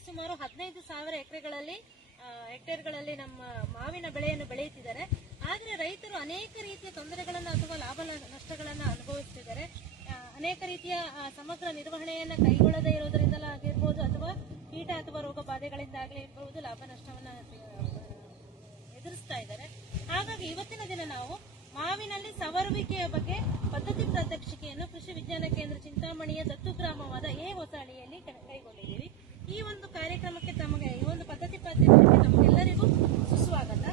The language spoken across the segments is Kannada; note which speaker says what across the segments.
Speaker 1: ಸುಮಾರು ಹದಿನೈದು ಸಾವಿರ ಎಕರೆಗಳಲ್ಲಿ ಹೆಕ್ಟೇರ್ಗಳಲ್ಲಿ ನಮ್ಮ ಮಾವಿನ ಬೆಳೆಯನ್ನು ಬೆಳೆಯುತ್ತಿದ್ದಾರೆ. ಆದರೆ ರೈತರು ಅನೇಕ ರೀತಿಯ ತೊಂದರೆಗಳನ್ನು ಅಥವಾ ಲಾಭ ನಷ್ಟಗಳನ್ನು ಅನುಭವಿಸುತ್ತಿದ್ದಾರೆ ಅನೇಕ ರೀತಿಯ ಸಮಗ್ರ ನಿರ್ವಹಣೆಯನ್ನು ಕೈಗೊಳ್ಳದೇ ಇರೋದ್ರಿಂದಲಾಗಿರ್ಬೋದು ಅಥವಾ ಕೀಟ ಅಥವಾ ರೋಗ ಬಾಧೆಗಳಿಂದಾಗಲಿ ಇರಬಹುದು ಲಾಭ ನಷ್ಟವನ್ನು ಎದುರಿಸ್ತಾ ಇದ್ದಾರೆ. ಹಾಗಾಗಿ ಇವತ್ತಿನ ದಿನ ನಾವು ಮಾವಿನಲ್ಲಿ ಸವರುವಿಕೆಯ ಬಗ್ಗೆ ಪದ್ಧತಿ ಪ್ರಾತ್ಯಕ್ಷಿಕೆಯನ್ನು ಕೃಷಿ ವಿಜ್ಞಾನ ಕೇಂದ್ರ ಚಿಂತಾಮಣಿಯ ದತ್ತು ಗ್ರಾಮವಾದ ಎ ಹೊಸಳಿಯಲ್ಲಿ ಕ- ಕೈಗೊಂಡಿದ್ದೀವಿ ಈ ಒಂದು ಕಾರ್ಯಕ್ರಮಕ್ಕೆ ತಮಗೆ ಈ ಒಂದು ಪದ್ಧತಿ ಪ್ರಾತ್ಯಕ್ಷಿಕೆ ತಮಗೆಲ್ಲರಿಗೂ ಸುಸ್ವಾಗತ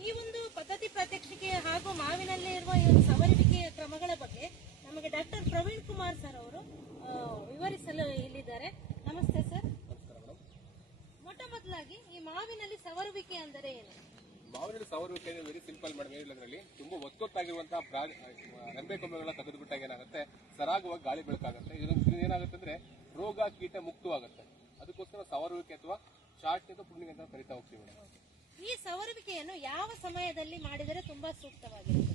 Speaker 1: ಈ ಒಂದು ಪದ್ಧತಿ ಪ್ರಾತ್ಯಕ್ಷಿಕೆ ಹಾಗೂ ಮಾವಿನಲ್ಲಿ ಇರುವ ಈ ಒಂದು ಸವರುವಿಕೆಯ ಕ್ರಮಗಳ ಬಗ್ಗೆ ನಮಗೆ ಡಾಕ್ಟರ್ ಪ್ರವೀಣ್ ಕುಮಾರ್ ಸರ್ ಅವರು ಆ, ವಿವರಿಸಲು ಇಲ್ಲಿದ್ದಾರೆ ನಮಸ್ತೆ ಸರ್ ಮೊಟ್ಟ ಮೊದಲಾಗಿ ಈ ಮಾವಿನಲ್ಲಿ ಸವರುವಿಕೆ ಅಂದರೆ ಏನು
Speaker 2: ಮಾವಿನ ಸವರುವಿಕೆ ವೆರಿ ಸಿಂಪಲ್ ಮೇಡಮ್ ಅದರಲ್ಲಿ ತುಂಬಾ ಒತ್ತೊತ್ತಾಗಿರುವಂತಹ ಬ್ರಾ ರೆಂಬೆ ಕೊಂಬೆಗಳನ್ನ ತೆಗೆದು ಬಿಟ್ಟಾಗ ಏನಾಗುತ್ತೆ? ಸರಾಗವಾಗಿ ಗಾಳಿ ಬೆಳಕಾಗುತ್ತೆ ಇದರಿಂದ ಏನಾಗುತ್ತೆ ಅಂದ್ರೆ ರೋಗ ಕೀಟ ಮುಕ್ತವಾಗುತ್ತೆ. ಅದಕ್ಕೋಸ್ಕರ ಸವರುವಿಕೆ ಅಥವಾ ಚಾಟ್ ಅಂತ ಪುಣ್ಯ ಅಂತ ಕರಿತಾ ಹೋಗ್ತೀವಿ
Speaker 1: ಈ ಸವರುವಿಕೆಯನ್ನು ಯಾವ ಸಮಯದಲ್ಲಿ ಮಾಡಿದರೆ ತುಂಬಾ ಸೂಕ್ತವಾಗಿರುತ್ತೆ?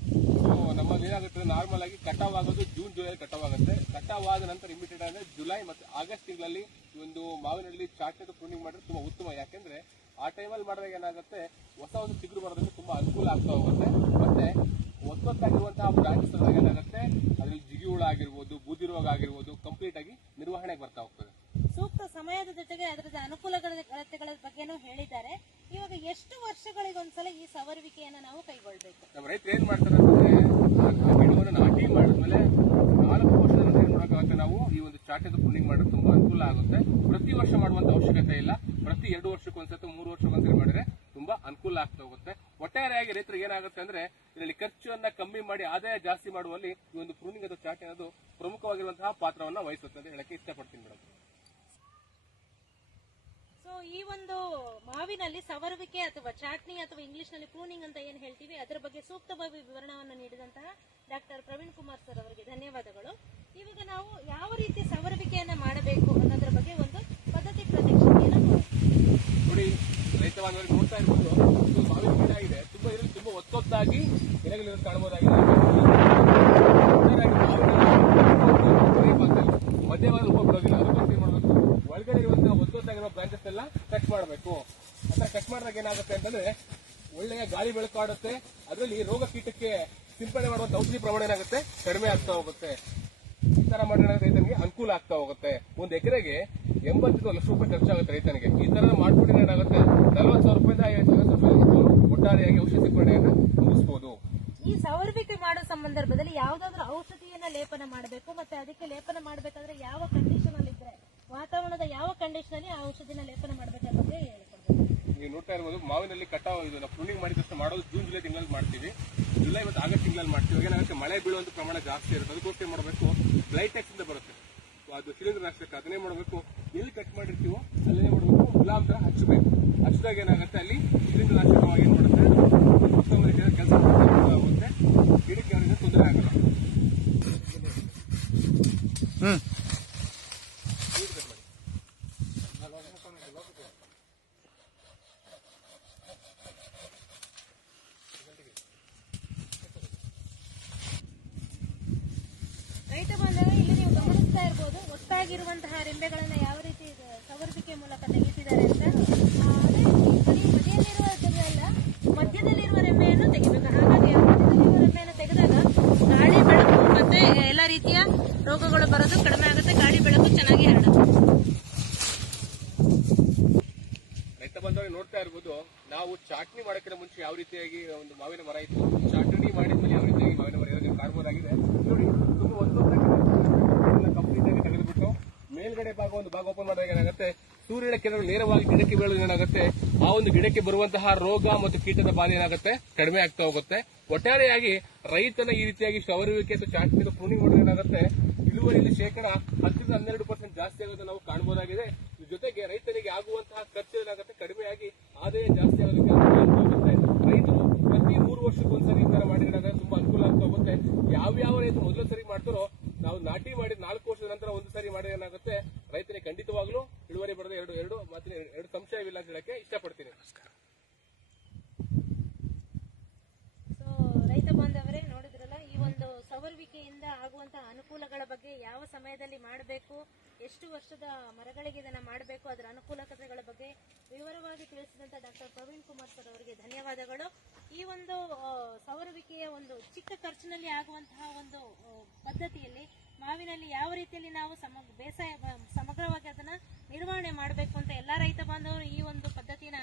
Speaker 2: ನಮ್ಮಲ್ಲಿ ಏನಾಗುತ್ತೆ ನಾರ್ಮಲ್ ಆಗಿ ಕಟಾವ್ ಆಗೋದು ಜೂನ್ ಜುಲೈ ಕಟಾವ್ ಆಗುತ್ತೆ ಕಟಾವ್ ಆದ ನಂತರ ಇಮಿಡಿಯೇಟ್ ಅಂದ್ರೆ ಜುಲೈ ಮತ್ತು ಆಗಸ್ಟ್ ತಿಂಗಳಲ್ಲಿ ಈ ಒಂದು ಮಾವಿನಲ್ಲಿ ಚಾಟ್ನದ ಪುಣ್ಯ ಮಾಡಿದ್ರೆ ತುಂಬಾ ಉತ್ತಮ. ಯಾಕೆಂದ್ರೆ ಆ ಟೈಮಲ್ಲಿ ಮಾಡಿದಾಗ ಏನಾಗುತ್ತೆ? ಹೊಸ ಒಂದು ಚಿಗುರು ಬರೋದಕ್ಕೆ ತುಂಬ ಅನುಕೂಲ ಆಗ್ತಾ ಹೋಗುತ್ತೆ. ಮತ್ತೆ ಒತ್ತೊತ್ತಾಗಿರುವಂತಹ ಬ್ರಾಂಚಸ್ ಏನಾಗುತ್ತೆ? ಅದ್ರಲ್ಲಿ ಜಿಗಿ ಹುಳ ಆಗಿರ್ಬೋದು ಬೂದಿ ರೋಗ ಆಗಿರ್ಬೋದು ಕಂಪ್ಲೀಟ್ ಆಗಿ ನಿರ್ವಹಣೆಗೆ ಬರ್ತಾ ಹೋಗ್ತದೆ.
Speaker 1: ಸೂಕ್ತ ಸಮಯದ ಜೊತೆಗೆ ಅದರದ ಅನುಕೂಲಗಳ ಅಳತೆಗಳ ಬಗ್ಗೆನೂ ಹೇಳಿದ್ದಾರೆ. ಇವಾಗ ಎಷ್ಟು ವರ್ಷಗಳಿಗೊಂದ್ಸಲ ಈ ಸವರುವಿಕೆಯನ್ನು ನಾವು ಕೈಗೊಳ್ಬೇಕು?
Speaker 2: ನಮ್ಮ ರೈತರು ಏನ್ ಮಾಡ್ತಾರೆ ಅಂತಂದ್ರೆ ಗಿಡವನ್ನು ನಾಟಿ ಮಾಡಿದ್ಮೇಲೆ ನಾಲ್ಕು ವರ್ಷದ ನಂತರ ಏನ್ ಮಾಡೋಕ್ಕಾಗುತ್ತೆ ನಾವು ಈ ಒಂದು ಚಾಟದ ಪುಣ್ಣಿಂಗ್ ಮಾಡೋದು ತುಂಬಾ ಅನುಕೂಲ ಆಗುತ್ತೆ. ಪ್ರತಿ ವರ್ಷ ಮಾಡುವಂತ ಅವಶ್ಯಕತೆ ಇಲ್ಲ. ಪ್ರತಿ ಎರಡು ವರ್ಷಕ್ಕೊಂದ್ಸತಿ ಮೂರು ವರ್ಷಕ್ಕೊಂದ್ಸರಿ ಮಾಡಿದ್ರೆ ತುಂಬಾ ಅನುಕೂಲ ಆಗ್ತಾ ಹೋಗುತ್ತೆ. ಒಟ್ಟಾರೆಯಾಗಿ ರೈತರಿಗೆ ಏನಾಗುತ್ತೆ ಅಂದ್ರೆ, ಇದರಲ್ಲಿ ಖರ್ಚನ್ನ ಕಮ್ಮಿ ಮಾಡಿ ಆದಾಯ ಜಾಸ್ತಿ ಮಾಡುವಲ್ಲಿ ಈ ಒಂದು ಪ್ರೂನಿಂಗ್ ಅಥವಾ ಚಾಟ್ ಅನ್ನೋದು ಪ್ರಮುಖವಾಗಿರುವಂತಹ ಪಾತ್ರವನ್ನ ವಹಿಸುತ್ತೆ ಅಂತ ಹೇಳಕ್ಕೆ ಇಷ್ಟಪಡ್ತೀನಿ ಮೇಡಮ್
Speaker 1: ಸೊ ಈ ಒಂದು ಮಾವಿನಲ್ಲಿ ಸವರುವಿಕೆ ಅಥವಾ ಚಾಟ್ನಿ ಅಥವಾ ಇಂಗ್ಲಿಷ್ನಲ್ಲಿ ಪ್ರೂನಿಂಗ್ ಅಂತ ಏನ್ ಹೇಳ್ತೀವಿ? ಅದರ ಬಗ್ಗೆ ಸೂಕ್ತವಾಗಿ ವಿವರಣವನ್ನು ನೀಡಿದಂತಹ ಡಾಕ್ಟರ್ ಪ್ರವೀಣ್ ಕುಮಾರ್ ಸರ್ ಅವರಿಗೆ ಧನ್ಯವಾದಗಳು ಇವಾಗ ನಾವು ಯಾವ ರೀತಿ ಸವರುವಿಕೆಯನ್ನ ಮಾಡಬೇಕು ಅನ್ನೋದ್ರ ಬಗ್ಗೆ ಒಂದು ಪದ್ಧತಿ ಪ್ರತ್ಯಕ್ಷತೆಯನ್ನು ನೋಡೋಣ.
Speaker 2: ನೋಡಿ ರೈತ ಬಾಂಧವರಿಗೆ ನೋಡ್ತಾ ಇರ್ಬೋದು ಇದು ಮಾವಿನ ಗಿಡ ಇದೆ ತುಂಬಾ ಇದರಲ್ಲಿ ತುಂಬಾ ಎಲೆಗಳಿರೋದು ಕಾಣಬಹುದಾಗಿದೆ. ಮಧ್ಯವಾಗಿ ಉಪ ಏನ್ ಒಳಗಡೆ ಇರುವಂತಹ ಒದ್ದೊತ್ತಾಗಿರುವ ಬ್ರಾಂಚಸ್ ಎಲ್ಲ ಕಟ್ ಮಾಡಬೇಕು. ಅಂತ ಕಟ್ ಮಾಡಿದಾಗ ಏನಾಗುತ್ತೆ ಅಂತಂದ್ರೆ ಒಳ್ಳೆಯ ಗಾಳಿ ಬೆಳಕಾಡುತ್ತೆ ಅದರಲ್ಲಿ ರೋಗ ಕೀಟಕ್ಕೆ ಸಿಂಪಡಣೆ ಮಾಡುವಂತ ಔಷಧಿ ಪ್ರಮಾಣ ಏನಾಗುತ್ತೆ? ಕಡಿಮೆ ಆಗ್ತಾ ಹೋಗುತ್ತೆ. ಈ ತರ ಮಾಡಿದ್ರೆ ರೈತನಿಗೆ ಅನುಕೂಲ ಆಗ್ತಾ ಹೋಗುತ್ತೆ. ಒಂದು ಎಕರೆಗೆ ಎಂಬತ್ತು ಲಕ್ಷ ರೂಪಾಯಿ ಖರ್ಚಾಗುತ್ತೆ ರೈತನಿಗೆ. ಈ ತರ ಮಾಡ್ಬಿಟ್ಟು ಏನಾಗುತ್ತೆ? ನಲವತ್ತು ಸಾವಿರ ರೂಪಾಯಿಂದ ಐವತ್ತು ಸಾವಿರ ರೂಪಾಯಿ ಒಟ್ಟಾರೆಯಾಗಿ ಔಷಧಿ ಸಿಂಪಡಣೆಯನ್ನು ಮುಗಿಸಬಹುದು
Speaker 1: ಈ ಸವರ್ವಿಕೆ ಮಾಡೋ ಸಂದರ್ಭದಲ್ಲಿ ಯಾವ್ದಾದ್ರು ಔಷಧಿಯನ್ನ ಲೇಪನ ಮಾಡಬೇಕು ಮತ್ತೆ ಅದಕ್ಕೆ ಲೇಪನ ಮಾಡಬೇಕಾದ್ರೆ ಯಾವ ಕಂಡೀಷನ್ ಅಲ್ಲಿ ಇದ್ರೆ ವಾತಾವರಣದ ಯಾವ ಕಂಡೀಷನ್ ಅಲ್ಲಿ ಆ ಔಷಧಿನ ಲೇಪನ ಹೇಳಿಕೊಡ್ಬೇಕು
Speaker 2: ನೀವು ನೋಡ್ತಾ ಇರ್ಬೋದು ಮಾವಿನಲ್ಲಿ ಕಟಾವ್ ಇದು ನಾವು ಪ್ರೂನಿಂಗ್ ಮಾಡಿದ ತಕ್ಷಣ ಮಾಡೋದು ಜೂನ್ ಜುಲೈ ತಿಂಗಳಲ್ಲಿ ಮಾಡ್ತೀವಿ. ಜುಲೈ ಮತ್ತು ಆಗಸ್ಟ್ ತಿಂಗಳಲ್ಲಿ ಮಾಡ್ತೀವಿ. ಏನಾಗುತ್ತೆ ಮಳೆ ಬೀಳುವಂತ ಪ್ರಮಾಣ ಜಾಸ್ತಿ ಇರುತ್ತೆ. ಅದಕ್ಕೋಸ್ಕರ ಮಾಡಬೇಕು. ಬ್ಲೈಟೆಕ್ಸ್ ಅಂತ ಬರುತ್ತೆ. ಅದು ಶಿಲೀಂಧ್ರ ನಾಶಕ ಅದನ್ನೇ ಮಾಡಬೇಕು. ಎಲ್ಲಿ ಕಟ್ ಮಾಡಿರ್ತೀವೋ ಅಲ್ಲೇ ಮಾಡಬೇಕು. ಗುಲಾಮ್ ತರ ಹಚ್ಚಬೇಕು. ಹಚ್ಚಿದಾಗ ಏನಾಗುತ್ತೆ? ಅಲ್ಲಿ ಶಿಲೀಂಧ್ರ ನಾಶಕವಾಗಿ ಉತ್ತಮ
Speaker 1: ರೈತ ಬಾಂಧವ ಇಲ್ಲಿ ನೀವು ಗಮನಿಸ್ತಾ ಇರ್ಬೋದು, ಒಟ್ಟಾಗಿರುವಂತಹ ರೆಂಬೆಗಳನ್ನ ಯಾವ ರೀತಿ ಸವರ್ಧಿಕೆ ಮೂಲಕ ತೆಗೆಸಿದ್ದಾರೆ ಅಂತ ಆ, ಅದೇ ಬರೀ ಬದಿಯಲ್ಲಿರುವುದಲ್ಲ ಮಧ್ಯದಲ್ಲಿರುವ ರೆಂಬೆಯನ್ನು ತೆಗಿಬೇಕು ಹಾಗಾಗಿ ಆ ಮಧ್ಯದಲ್ಲಿರುವ ರೆಂಬೆಯನ್ನು ತೆಗೆದಾಗ ಗಾಳಿ ಬೆಳಕು ಮತ್ತೆ ಎಲ್ಲ ರೀತಿಯ ರೋಗಗಳು ಬರೋದು ಕಡಿಮೆ ಆಗುತ್ತೆ ಗಾಳಿ ಬೆಳಕು ಚೆನ್ನಾಗಿ ಹರಡುತ್ತೆ
Speaker 2: ರೈತ ಬಂದವರು ನೋಡ್ತಾ ಇರ್ಬೋದು, ನಾವು ಚಾಟ್ನಿ ಮಾಡೋಕ್ಕಿಂತ ಮುಂಚೆ ಯಾವ ರೀತಿಯಾಗಿ ಒಂದು ಮಾವಿನ ಮರ ಇತ್ತು? ಚಾಟ್ನಿ ಮಾಡಿದ್ಮೇಲೆ ಯಾವ ರೀತಿಯಾಗಿ ಮಾವಿನ ಮರ ಇರೋದನ್ನ ಕಾಣಬಹುದಾಗಿದೆ ನೋಡಿ, ತುಂಬಾ ಒಂದು ಕಂಪ್ಲೀಟ್ ಆಗಿ ತೆಗೆದುಬಿಟ್ಟು ಮೇಲ್ಗಡೆ ಭಾಗ ಒಂದು ಭಾಗ ಓಪನ್ ಮಾಡಿದಾಗ ಏನಾಗುತ್ತೆ? ಸೂರ್ಯನ ಕಿರಣಗಳು ನೇರವಾಗಿ ಗಿಡಕ್ಕೆ ಬೀಳೋದು ಏನಾಗುತ್ತೆ? ಆ ಒಂದು ಗಿಡಕ್ಕೆ ಬರುವಂತಹ ರೋಗ ಮತ್ತು ಕೀಟದ ಬಾಧೆ ಏನಾಗುತ್ತೆ? ಕಡಿಮೆ ಆಗ್ತಾ ಹೋಗುತ್ತೆ. ಒಟ್ಟಾರೆಯಾಗಿ ರೈತನ ಈ ರೀತಿಯಾಗಿ ಸವರುವಿಕೆ ಅಥವಾ ಚಾಟ್ನಿ ಪ್ರೂನಿಂಗ್ ಮಾಡೋದು ಏನಾಗುತ್ತೆ? ಇಳುವರಿಯಲ್ಲಿ ಶೇಕಡ ಹತ್ತರಿಂದ ಹನ್ನೆರಡು ಪರ್ಸೆಂಟ್ ಜಾಸ್ತಿ ಆಗೋದನ್ನು ನಾವು ಕಾಣಬಹುದಾಗಿದೆ ಜೊತೆಗೆ ರೈತನಿಗೆ ಆಗುವಂತಹ ಖರ್ಚು ಏನಾಗುತ್ತೆ ಕಡಿಮೆಯಾಗಿ ಆದಾಯ ಜಾಸ್ತಿ ಆಗೋದಕ್ಕೆ ಅನುಕೂಲ ಆಗ್ತಾ ಹೋಗುತ್ತೆ ರೈತರು ಪ್ರತಿ ಮೂರು ವರ್ಷಕ್ಕೊಂದ್ಸರಿ ಈ ತರ ಮಾಡಿದಾಗ ತುಂಬಾ ಅನುಕೂಲ ಆಗ್ತಾ ಹೋಗುತ್ತೆ. ಯಾವ್ಯಾವ ರೈತರು ಮೊದಲ ಸರಿ ಮಾಡ್ತಾರೋ, ನಾವು ನಾಟಿ ಮಾಡಿ ನಾಲ್ಕು ವರ್ಷದ ನಂತರ ಒಂದು ಸರಿ ಮಾಡಿದ್ರೆ ಏನಾಗುತ್ತೆ ರೈತನಿಗೆ ಖಂಡಿತವಾಗ್ಲೂ ಇಳುವರಿ ಬರೋದು ಎರಡು ಎರಡು ಮತ್ತೆ ಎರಡು ಸಂಶಯವಿಲ್ಲ ಅಂತ ಹೇಳಕ್ಕೆ ಇಷ್ಟಪಡ್ತೀನಿ.
Speaker 1: ಆಗುವಂತಹ ಅನುಕೂಲಗಳ ಬಗ್ಗೆ ಯಾವ ಸಮಯದಲ್ಲಿ ಮಾಡಬೇಕು, ಎಷ್ಟು ವರ್ಷದ ಮರಗಳಿಗೆ ಇದನ್ನ ಮಾಡಬೇಕು, ಅದರ ಅನುಕೂಲಕತೆಗಳ ಬಗ್ಗೆ ವಿವರವಾಗಿ ತಿಳಿಸಿದಂತ ಡಾಕ್ಟರ್ ಪ್ರವೀಣ್ ಕುಮಾರ್ ಸರ್ ಅವರಿಗೆ ಧನ್ಯವಾದಗಳು. ಈ ಒಂದು ಸೌರವಿಕೆಯ ಒಂದು ಚಿಕ್ಕ ಖರ್ಚಿನಲ್ಲಿ ಆಗುವಂತಹ ಒಂದು ಪದ್ಧತಿಯಲ್ಲಿ ಮಾವಿನಲ್ಲಿ ಯಾವ ರೀತಿಯಲ್ಲಿ ನಾವು ಬೇಸಾಯ ಸಮಗ್ರವಾಗಿ ಅದನ್ನ ನಿರ್ವಹಣೆ ಮಾಡಬೇಕು ಅಂತ ಎಲ್ಲಾ ರೈತ ಬಾಂಧವರು ಈ ಒಂದು ಪದ್ಧತಿಯನ್ನ